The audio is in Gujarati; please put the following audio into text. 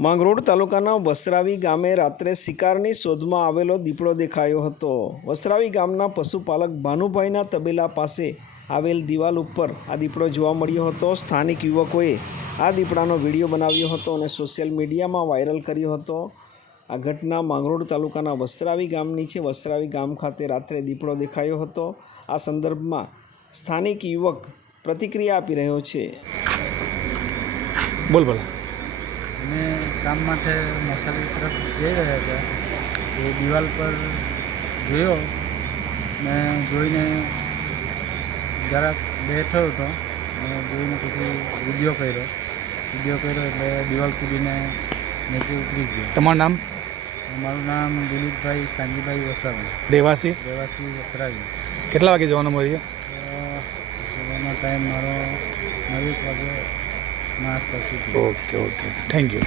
માંગરોળ તાલુકાના વસ્ત્રાવી ગામે રાત્રે શિકારની શોધમાં આવેલો દીપડો દેખાયો હતો. વસ્ત્રાવી ગામના પશુપાલક ભાનુભાઈના તબેલા પાસે આવેલ દિવાલ ઉપર આ દીપડો જોવા મળ્યો હતો. સ્થાનિક યુવકોએ આ દીપડાનો વીડિયો બનાવ્યો હતો અને સોશિયલ મીડિયામાં વાયરલ કર્યો હતો. આ ઘટના માંગરોળ તાલુકાના વસ્ત્રાવી ગામની છે. વસ્ત્રાવી ગામ ખાતે રાત્રે દીપડો દેખાયો હતો. આ સંદર્ભમાં સ્થાનિક યુવક પ્રતિક્રિયા આપી રહ્યો છે. બોલ બોલ અમે કામ માટે મસાલી તરફ જઈ રહ્યા હતા. એ દિવાલ પર જોયો ને જોઈને જરાક બેઠો હતો. અને જોઈને પછી વીડિયો કર્યો. વીડિયો કર્યો એટલે દિવાલ કૂદીને નીચે ઉતરી ગયો. તમારું નામ? મારું નામ દિલીપભાઈ કાંજીભાઈ વસાવી. દેવાસી? દેવાસી વસરાવી કેટલા વાગે જવાનું મળ્યો? એનો ટાઈમ મારો નવ એક વાગે ઓકે ઓકે થેન્ક યુ